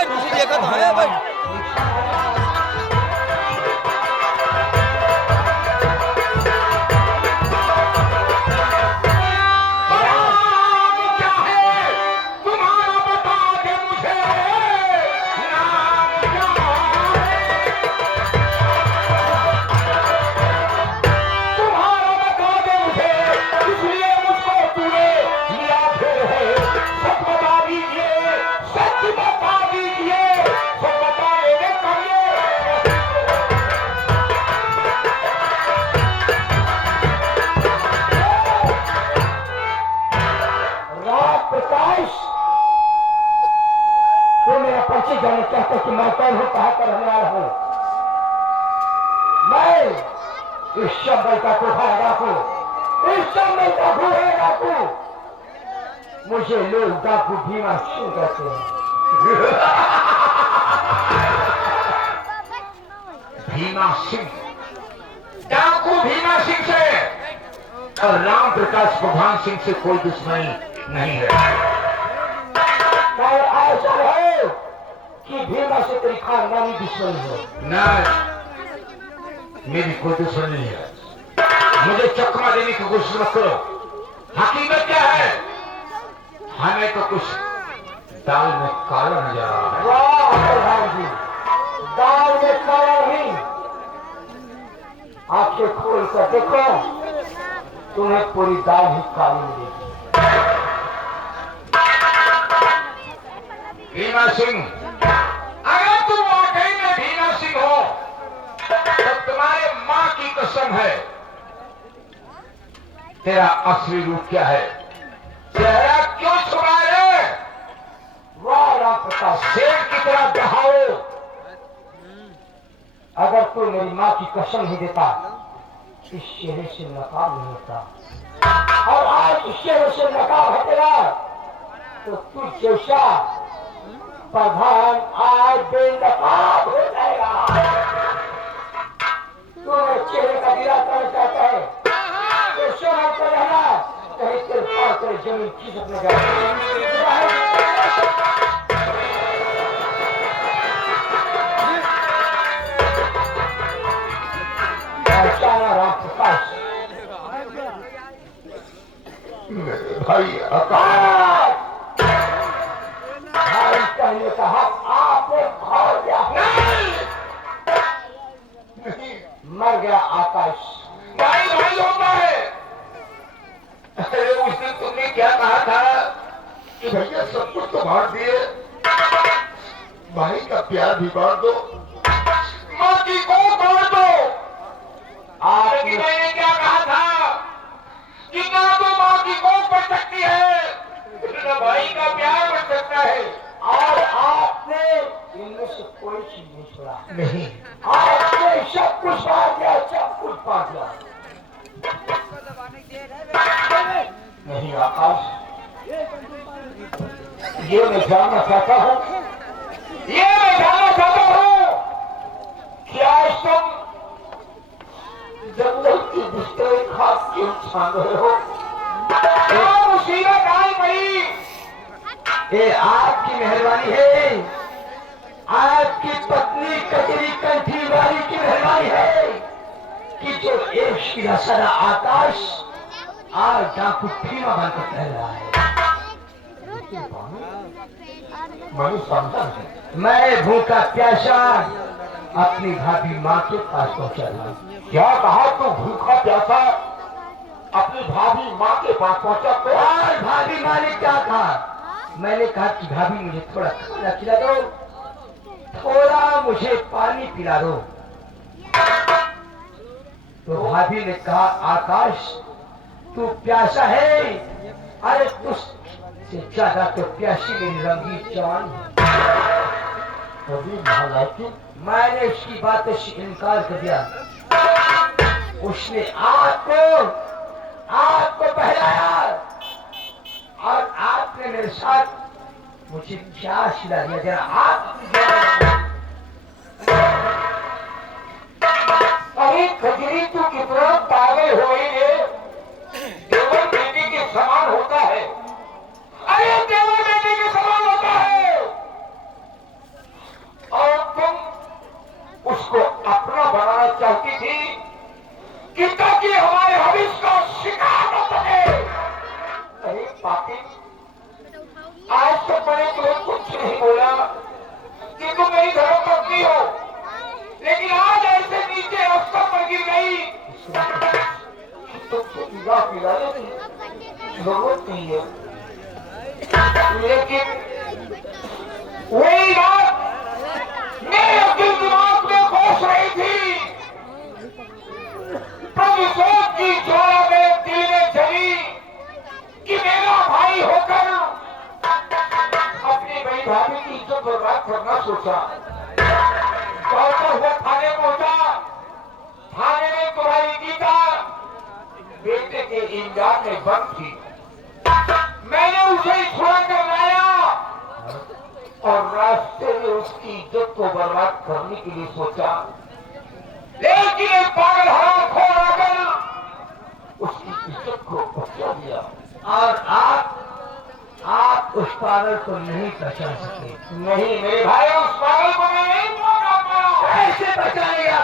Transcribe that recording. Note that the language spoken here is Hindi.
भाई मुझे देखा तो है भाई। जाने चाहते कि मैं कौन हूं, कहां पर रहने वाला हूं। मैं इस शब्द का प्रभाव डाकू, इस शब्द का भूरे डाकू, मुझे लोग डाकू भीमा सिंह कहते हैं। भीमा सिंह, डाकू भीमा सिंह से और राम प्रकाश भगवान सिंह से कोई दुश्मनी नहीं है। ऐसा है कि भीमा से तेरी खानदानी दुश्मनी हो? ना, मेरी कोई दुश्मनी नहीं है। मुझे चकमा देने की कोशिश मत करो। हकीकत क्या है? हमें तो कुछ दाल में काला नजर आ रहा है। वाह प्रधान जी, दाल में काला नहीं, आंखें खोल कर देखो, तुम्हें पूरी दाल ही काली मिलेगी। भीमा सिंह, अगर तुम वाकई में भीमा सिंह हो तो तुम्हारे मां की कसम है, तेरा असली रूप क्या है? चेहरा क्यों छुपा रहे? वाह राम प्रकाश, शेर की तरह दहाओ। अगर तू मेरी मां की कसम नहीं देता, इस चेहरे से नकाब नहीं होता, और आज इस चेहरे से नकाब हटेगा तो तू जैसा प्रधान आज बेनकाब हो जाएगा। तू मेरे चेहरे का गिरा करना चाहता है तो शोहर पर रहना, कहीं तेरे पार तेरे जमीन खिसक न जाए। राम प्रकाश, भाई आकाश, भाई कहने का हक आपने खो दिया। मर गया आकाश। भाई भाई होता है। अरे उस दिन तुमने क्या कहा था कि भैया सब कुछ तो बांट दिए, भाई का प्यार भी बांट दो, माँ की को बांट दो। आपकी मैंने क्या कहा था कि ना तो माँ की कोख बढ़ सकती है, ना भाई का प्यार बढ़ सकता है। और आपने इनमें से कोई चीज नहीं छोड़ा। नहीं, आपने सब कुछ बांट दिया, सब कुछ बांट दिया। नहीं आकाश, ये मैं जानना चाहता हूँ, क्या तुम जंगल की बिस्तर खास क्यों छान रहे हो? मुसीबत आई भाई। ये आपकी मेहरबानी है, आपकी पत्नी कचरी कंठी वाली की मेहरबानी है कि जो एक शिला सदा आकाश आज डाकू भीमा बनकर फैल रहा है। मैं समझा नहीं। मैं भूखा प्यासा अपनी भाभी माँ के पास पहुंचा था। क्या कहा? तू भूखा प्यासा अपनी भाभी माँ के पास पहुंचा तो? और भाभी माँ ने क्या कहा? मैंने कहा कि भाभी मुझे थोड़ा खाना खिला दो, थोड़ा मुझे पानी पिला दो। तो भाभी ने कहा आकाश तू प्यासा है, अरे तुझसे ज्यादा तो प्यासी मेरी रंगीन जवान है। मैंने उसकी बातों से इनकार कर दिया। उसने आपको बहलाया और आपने मेरे साथ मुझे क्या खिला दिया? जरा आप अरे खजरी तू कितना पागल हो ये, देवर बेटे के समान होता है। अरे देवर बेटे के समान होता है। बचाने की जरूरत नहीं है। लेकिन वही बात मेरे दिल दिमाग में घुस रही थी, प्रतिशोध की ज्वाला मेरे दिल में जली कि मेरा भाई होकर अपनी बड़ी भाभी की इज्जत बर्बाद करना सोचा। दौड़ता हुआ थाने पहुंचा। थाने में तुम्हारी गीता बेटे के इंतजार में बंद थी। मैंने उसे छुड़ा कर लाया और रास्ते में उसकी इज्जत को बर्बाद करने के लिए सोचा, लेकिन एक पागल हरामखोर आकर उसकी इज्जत को बचा दिया। और आप उस पागल को नहीं बचा सके। नहीं मेरे भाई, उस पागल को मैं नहीं बचा पाया। कैसे बचाएगा?